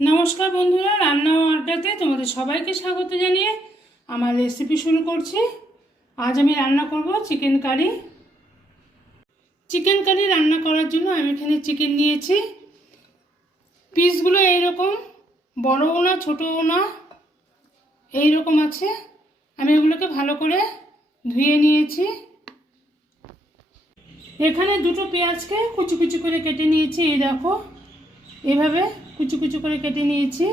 নমস্কার বন্ধুরা, রান্না ও আড্ডাতে তোমাদের সবাইকে স্বাগত জানিয়ে আমার রেসিপি শুরু করছি। আজ আমি রান্না করব চিকেন কারি। চিকেন কারি রান্না করার জন্য আমি এখানে চিকেন নিয়েছি। পিসগুলো এইরকম, বড়ও না ছোটও না, এইরকম আছে। আমি এগুলোকে ভালো করে ধুয়ে নিয়েছি। এখানে দুটো পেঁয়াজকে কুচি কুচি করে কেটে নিয়েছি। এই দেখো, এভাবে কুচি কুচি করে কেটে নিয়েছি।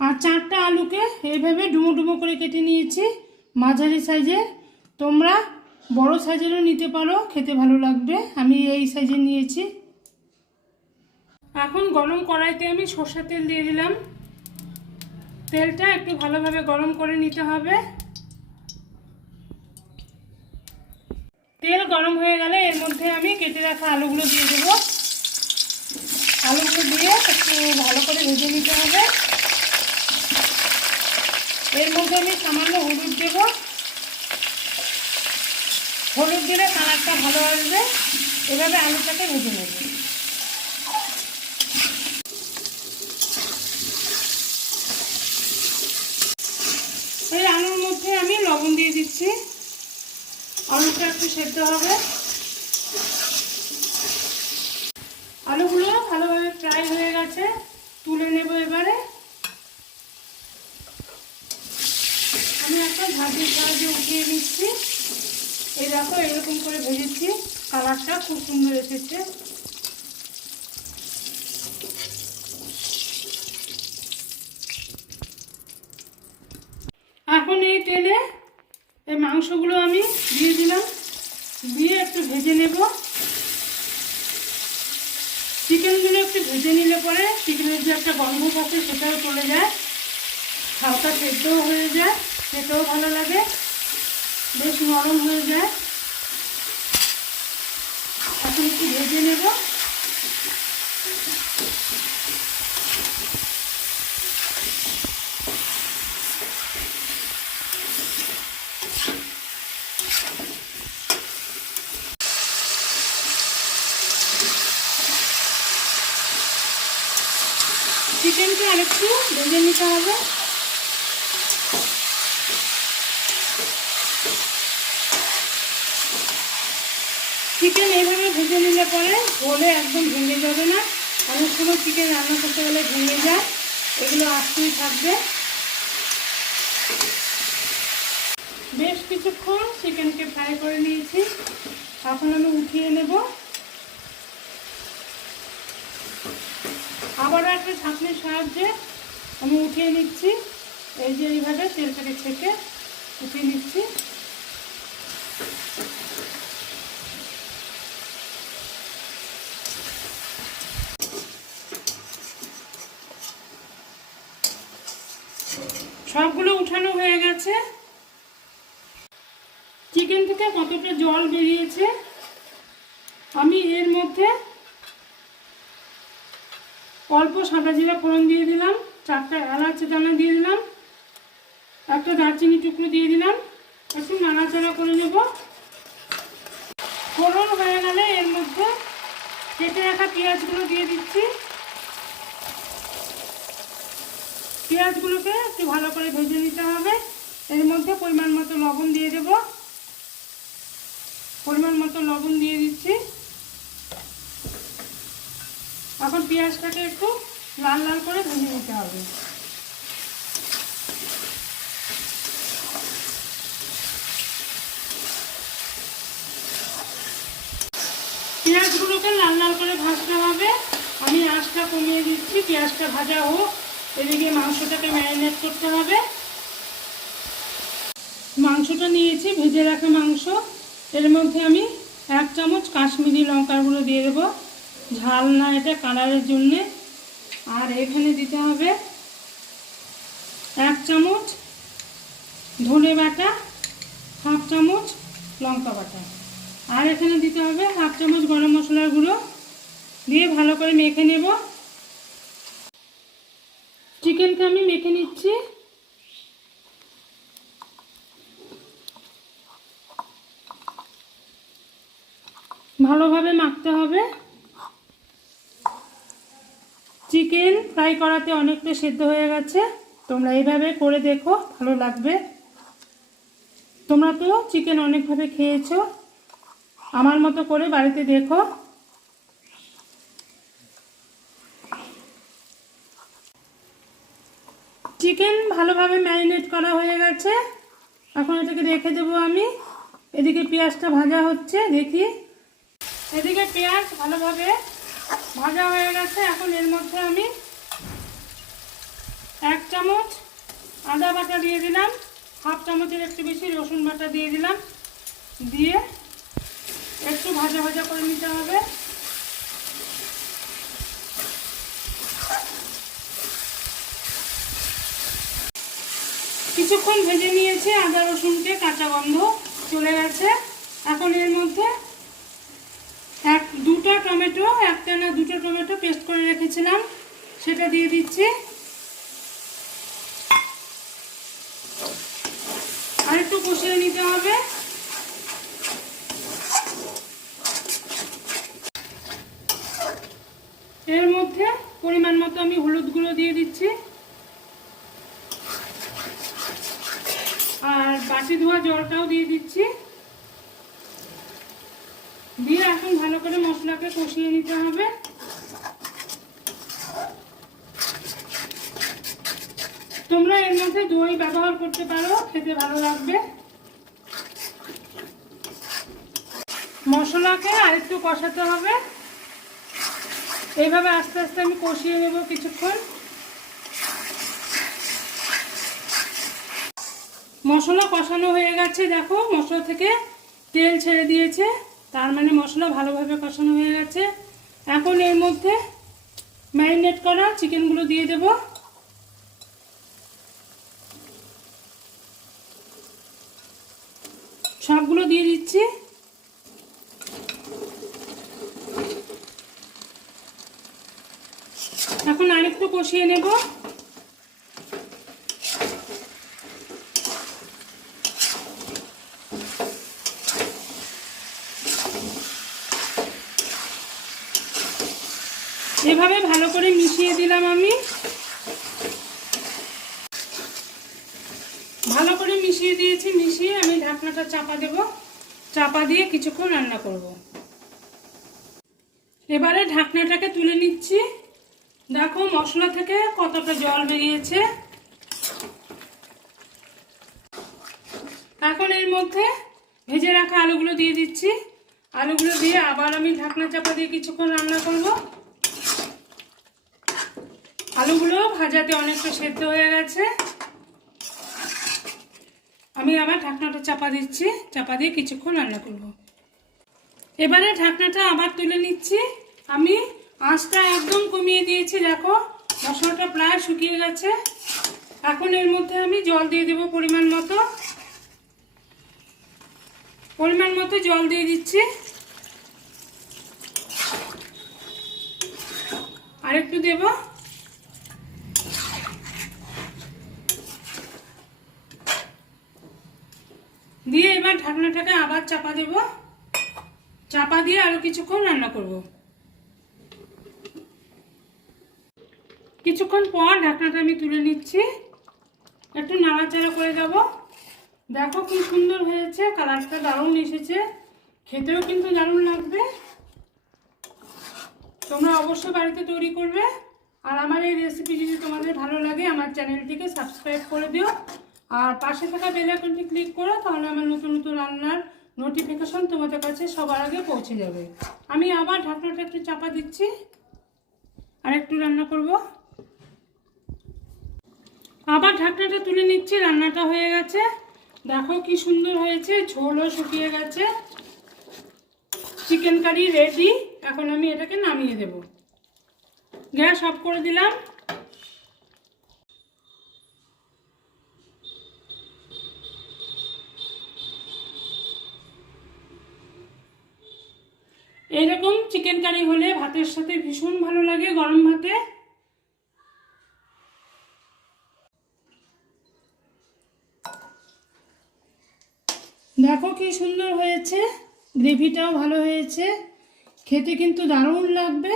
আর 4টা আলুকে এইভাবে ডুমো ডুমো করে কেটে নিয়েছি, মাঝারি সাইজে। তোমরা বড় সাইজেরও নিতে পারো, খেতে ভালো লাগবে। আমি এই সাইজে নিয়েছি। এখন গরম কড়াইতে আমি সরষের তেল দিয়ে দিলাম। তেলটা একটু ভালোভাবে গরম করে নিতে হবে। তেল গরম হয়ে গেলে এর মধ্যে আমি কেটে রাখা আলুগুলো দিয়ে দেবো। আলুগুলো দিয়ে একটু ভালো করে ভেজে নিতে হবে। এর মধ্যে আমি সামান্য হলুদ দেব। হলুদ দিলে কালারটা ভালো আসবে। এভাবে আলুটাকে ভেজে নেব। এই আলুর মধ্যে আমি লবণ দিয়ে দিচ্ছি। আলুটা একটু সেদ্ধ হবে। আলুগুলো ভালোভাবে ফ্রাই হয়ে গেছে, তুলে নেব। এবারে আমি একটা ঝাঁঝরির সাহায্যে উঠিয়ে নিচ্ছি। এই দেখো, এরকম করে ভেজেছি। কালারটা খুব সুন্দর এসেছে। এখন এই তেলে এই মাংসগুলো আমি দিয়ে দিলাম, দিয়ে একটু ভেজে নেব। চিকেনগুলো একটু ভেজে নিলে পরে চিকেনের যে একটা গন্ধ থাকে সেটাও চলে যায়, হালকা সেদ্ধও হয়ে যায়, সেটাও ভালো লাগে, বেশ নরম হয়ে যায়। এখন একটু ভেজে নেব। চিকেনটা আরেকটু ভেজে নিতে হবে। চিকেন এইভাবে ভেজে নিলে পরে ঝোলে একদম ভেঙে যাবে না। অনেক সময় চিকেন রান্না করতে গেলে ভেঙে যায়, এগুলো আস্তেই থাকবে। বেশ কিছুক্ষণ চিকেনকে ফ্রাই করে নিয়েছি। এখন আমি উঠিয়ে নেব। আবারও একটা ছাঁকনির সাহায্যে আমি উঠিয়ে নিচ্ছি। এই যে এইভাবে তেলটাকে ছেঁকে উঠিয়ে নিচ্ছি। সবগুলো উঠানো হয়ে গেছে। চিকেন থেকে কতটা জল বেরিয়েছে। আমি এর মধ্যে অল্প সাদা জিরা ফোড়ন দিয়ে দিলাম, 4টা এলাচ দানা দিয়ে দিলাম, একটা দারচিনি টুকরো দিয়ে দিলাম। একটু নাড়াচাড়া করে নেব। ফোড়ন হয়ে গেলে এর মধ্যে কেটে রাখা পেঁয়াজগুলো দিয়ে দিচ্ছি। পেঁয়াজগুলোকে একটু ভালো করে ভেজে নিতে হবে। এর মধ্যে পরিমাণ মতো লবণ দিয়ে দেব। পরিমাণ মতো লবণ দিয়ে দিচ্ছি। এখন পেঁয়াজটাকে একটু লাল লাল করে ভেজে নিতে হবে। পেঁয়াজগুলোকে লাল লাল করে ভাজতে হবে। আমি আঁচটা কমিয়ে দিচ্ছি, পেঁয়াজটা ভাজা হোক। এদিকে মাংসটাকে ম্যারিনেট করতে হবে। মাংসটা নিয়েছি, ভেজে রাখা মাংস। এর মধ্যে আমি 1 চামচ কাশ্মীরি লঙ্কার গুঁড়ো দিয়ে দেবো, ঝাল না, এটা কালারের জন্যে। আর এখানে দিতে হবে 1 চামচ ধনে বাটা, 1/2 চামচ লঙ্কা বাটা। আর এখানে দিতে হবে 1/2 চামচ গরম মশলার গুঁড়ো। দিয়ে ভালো করে মেখে নেব। চিকেনকে আমি মেখে নিচ্ছি। ভালোভাবে মাখতে হবে। চিকেন ফ্রাই করাতে অনেকটা সেদ্ধ হয়ে গেছে। তোমরা এইভাবে করে দেখো, ভালো লাগবে। তোমরা তো চিকেন অনেকভাবে খেয়েছো, আমার মতো করে বাড়িতে দেখো। চিকেন ভালোভাবে ম্যারিনেট করা হয়ে গেছে, এখন এটাকে রেখে দেবো আমি। এদিকে পেঁয়াজটা ভাজা হচ্ছে, দেখি। এদিকে পেঁয়াজ ভালোভাবে ভাজা হয়ে গেছে। এখন এর মধ্যে আমি 1 চামচ আদা বাটা দিয়ে দিলাম, হাফ চামচের একটু বেশি রসুন বাটা দিয়ে দিলাম, দিয়ে একটু ভাজা ভাজা করে নিতে হবে। কিছুক্ষণ ভেজে নিয়েছে, আদা রসুনকে কাঁচা গন্ধ চলে গেছে। এখন এর মধ্যে দুটো টমেটো, একটা না দুটো টমেটো পেস্ট করে রেখেছিলাম, সেটা দিয়ে দিচ্ছি। আর একটু কষিয়ে নিতে হবে। এর মধ্যে পরিমাণ মতো আমি হলুদ গুঁড়ো দিয়ে দিচ্ছি, আর বাটি ধোয়া জলটাও দিয়ে দিচ্ছি। দিয়ে এখন ভালো করে মশলাকে কষিয়ে নিতে হবে। তোমরা এর মধ্যে দই ব্যবহার করতে পারো, খেতে ভালো লাগবে। মশলাকে আরেকটু কষাতে হবে। এইভাবে আস্তে আস্তে আমি কষিয়ে নেব কিছুক্ষণ। মশলা কষানো হয়ে গেছে, দেখো মশলা থেকে তেল ছেড়ে দিয়েছে, তার মানে মশলা ভালোভাবে কষানো হয়ে গেছে। এখন এর মধ্যে ম্যারিনেট করা চিকেনগুলো দিয়ে দেব। সবগুলো দিয়ে দিচ্ছি। এখন আরেকটু কষিয়ে নেব। এভাবে ভালো করে মিশিয়ে দিলাম আমি। ভালো করে মিশিয়ে দিয়েছি, মিশিয়ে আমি ঢাকনাটা চাপা দেব। চাপা দিয়ে কিছুক্ষণ রান্না করব। এবারে ঢাকনাটাকে তুলে নিচ্ছি। দেখো মশলা থেকে কতটা জল বেরিয়েছে। এখন এর মধ্যে ভেজে রাখা আলুগুলো দিয়ে দিচ্ছি। আলুগুলো দিয়ে আবার আমি ঢাকনা চাপা দিয়ে কিছুক্ষণ রান্না করব। আলুগুলো ভাজাতে অনেকটা সেদ্ধ হয়ে গেছে। আমি আবার ঢাকনাটা চাপা দিচ্ছি, চাপা দিয়ে কিছুক্ষণ রান্না করব। এবারে ঢাকনাটা আবার তুলে নিচ্ছি। আমি আঁচটা একদম কমিয়ে দিয়েছি, দেখো মশলাটা প্রায় শুকিয়ে গেছে। এখন এর মধ্যে আমি জল দিয়ে দেব পরিমাণ মতো। জল দিয়ে দিচ্ছি। আর একটু দেব। দিয়ে এবার ঢাকনাটাকে আবার চাপা দেব। চাপা দিয়ে আরো কিছুক্ষণ রান্না করব। কিছুক্ষণ পর ঢাকনাটা আমি তুলে নিচ্ছি, একটু নাড়াচাড়া করে দেব। দেখো কি সুন্দর হয়েছে, কালারটা দারুণ এসেছে, খেতেও কিন্তু দারুণ লাগবে। তোমরা অবশ্যই বাড়িতে তৈরি করবে। আর আমার এই রেসিপি যদি তোমাদের ভালো লাগে, আমার চ্যানেলটিকে সাবস্ক্রাইব করে দিও, আর পাশে থাকা বেল আইকনটি ক্লিক করো, তাহলে আমার নতুন নতুন রান্নার নোটিফিকেশন তোমাদের কাছে সবার আগে পৌঁছে যাবে। আমি আবার ঢাকনাটা একটু চাপা দিচ্ছি, আর একটু রান্না করব। আবার ঢাকনাটা তুলে নিচ্ছি, রান্নাটা হয়ে গেছে। দেখো কি সুন্দর হয়েছে, ঝোলও শুকিয়ে গেছে। Chicken curry ready. এখন আমি এটাকে নামিয়ে দেব। গ্যাস অফ করে দিলাম। এরকম চিকেন কারি হলে ভাতের সাথে ভীষণ ভালো লাগে, গরম ভাতে। দেখো কি সুন্দর হয়েছে, গ্রেভিটাও ভালো হয়েছে, খেতে কিন্তু দারুণ লাগবে।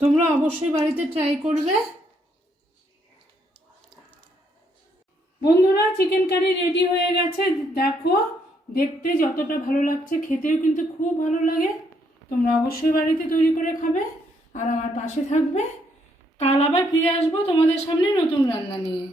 তোমরা অবশ্যই বাড়িতে ট্রাই করবে। বন্ধুরা, চিকেন কারি রেডি হয়ে গেছে। দেখো, দেখতে যতটা ভালো লাগছে খেতেও কিন্তু খুব ভালো লাগে। তোমরা অবশ্যই বাড়িতে তৈরি করে খাবে আর আমার পাশে থাকবে। কাল আবার ফিরে আসবো তোমাদের সামনে নতুন রান্না নিয়ে।